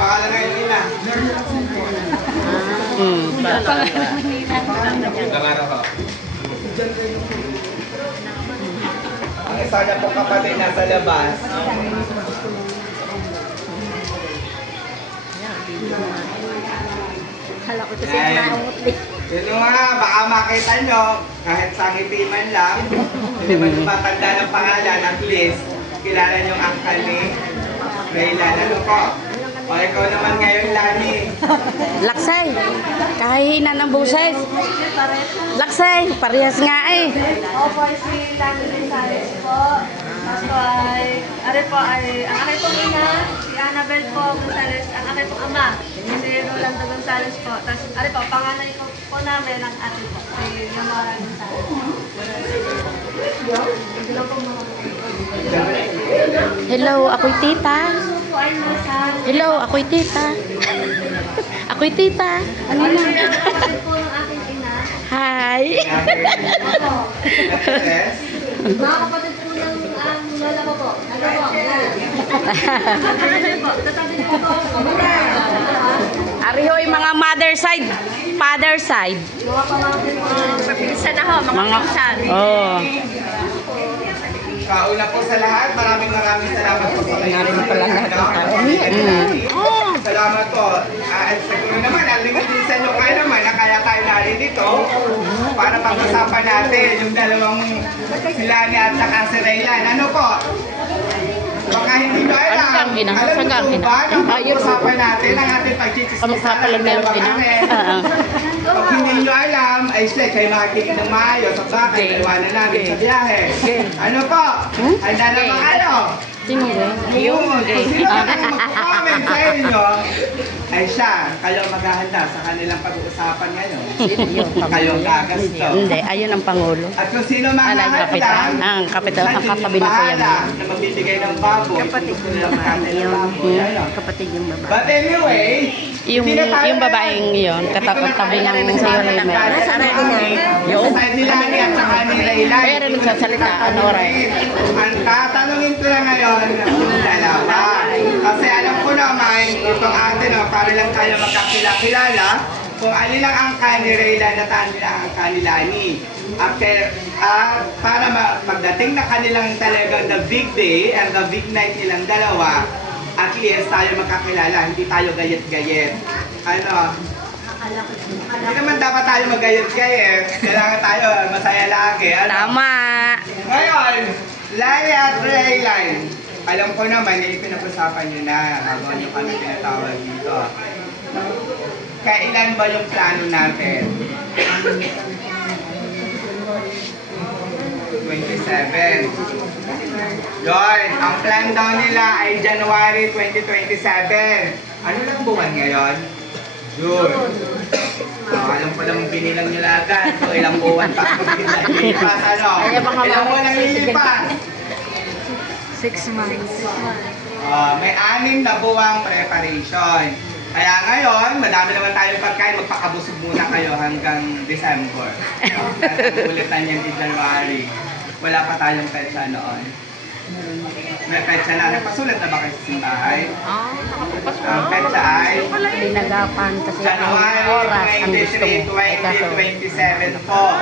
Pangalan ngayon nila. Pangalan ko. Ang isa niya pong kapatid nasa labas. Hala ko kasi naungot din. Yun nga, baka makita nyo, kahit sa ngiti man lang, hindi naman matanda ng pangalan, at least, kilala nyo ang angkal ni Raylan. Ano po? O ikaw naman ngayon, Lani. Laksay, kahihina ng buses. Laksay, parehas nga eh. Opo, si Lani Gonzales po. Tapos po ay, ang aking pong ina, si Annabel po Gonzales, ang aking pong ama, si Rolando Gonzales po. Tapos, po, panganay ko po namin ang ate po, si Leonora Gonzales. Hello, ako'y tita. Hello, ako'y tita. Ako'y tita. Ano na? Kapatid po ng aking ina. Hi. Mga kapatid po ng lola ko po. Ano po? Katabi po. Katabi po po. Ariho yung mga mother side, father side. Mga pamangkin po. Pinsan na ho, mga pinsan. Oh. Kauna po sa lahat, maraming salamat po sa kayo. Narinig pala lahat ng tao. Salamat po. At siguro naman, ang lingkod din sa inyo kaya naman na kaya tayo narito para pag-usapan natin yung dalawang si Lani at saka si Raylan. Ano po? Baka hindi ba alam? Alam niyo po ba na pag-usapan natin ang ating pag-chichismisan ng dalawang anak? Pag hindi nyo alam, ay siya, kayo makikinig ng maayos at bakit, iwanan natin sa biyahe. Ano po? Handa na ba kayo? Sino ba? Yung sino na kayo mag-comment sa inyo, ay siya, kayo maghahanda sa kanilang pag-uusapan ngayon. Kayo gagasto. Hindi, ayun ang Pangulo. At kung sino maghahanda, Ang kapitan, ang katabi na po yan. na magbibigay ng baboy. Kapatid ko naman. Kapatid yung babae. But anyway, Yung babaeng yun, katabi ng si Raylan. Yung sa nila ni at saka ni Raylan. Pero nagsasalita, ano rin? Ang tatanungin ko na ngayon, yung dalawa. Kasi alam ko naman, itong atin, para lang tayo magkakilala, kung alin lang ang ni Raylan at alin lang ang ni Lani. Para pagdating na kanilang talagang the big day and the big night nilang dalawa, at least tayo magkakilala, hindi tayo gayet-gayet. Ano? Hindi naman dapat tayo mag-gayet-gayet. Kailangan tayo masaya lagi. Ano? Tama! Ngayon, Lani at Raylan. Alam ko naman na ipinag-usapan nyo na habang nyo kami tinatawag dito. Kailan ba yung plano natin? 27. Yun, ang plan daw nila ay January 2027. Ano lang buwan ngayon? June. Alam ko lang binilang nyo agad. So, ilang buwan pa ang lilipas. Ano? Ilang buwan ang lilipas? 6 months. May 6 na buwang preparation. Kaya ngayon, madami naman tayong pagkain. Magpakabusog muna kayo hanggang December. Ulitan yan in January. Wala pa tayong petsa noon. May petsa na. Nagpasulat na ba kayo sa simbahay? Ang petsa ay Dinagapan kasi ang January oras ang gusto 23, mo. Eh, kaso, 2027 po.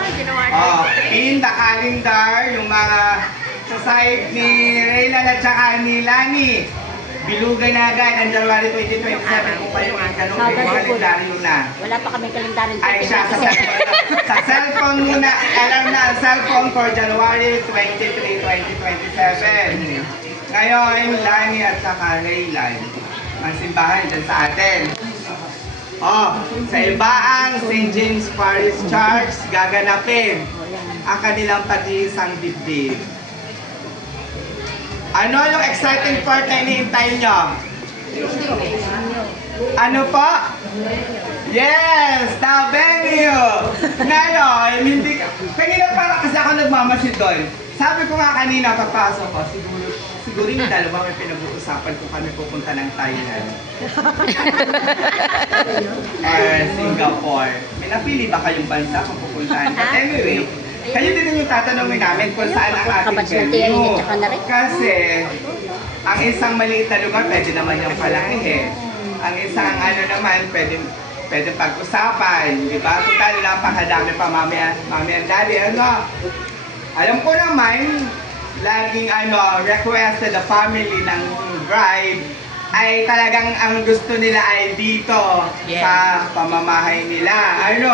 In the calendar, yung mga society ni Raylan at saka ni Lani, bilugay na agad ang January 2027 kung kayo ang kalendaryo na. wala pa kami kalendaryo. Ay siya sa cellphone muna, alam na ang cellphone for January 23, 2027. Ngayon, Lani at saka Raylan, ang simbahan dyan sa atin. Sa Ibaang St. James Parish Church, gaganapin ang kanilang pag-iisang dibdib. Ano yung exciting part na iniintay nyo? Ano po? Yes! The venue! Ngayon, hindi ka... Kanina para kasi ako nagmamasid doon. Sabi ko nga kanina, pagpasok ko, siguro yung dalawa may pinag-uusapan kung kami pupunta ng Thailand. Or Singapore. May napili ba kayong bansa kung pupuntahan? But anyway, kayo din yung tatanungin namin kung saan ang ating venue. Kasi, ang isang maliit na lugar, pwede naman yung palakihin. ang isang ano naman, pwede pag-usapan, di ba? Total, napakadami pa mami and daddy, ano? Alam ko naman, laging request sa the family ng bride ay talagang ang gusto nila ay dito Yes. sa pamamahay nila. Ano?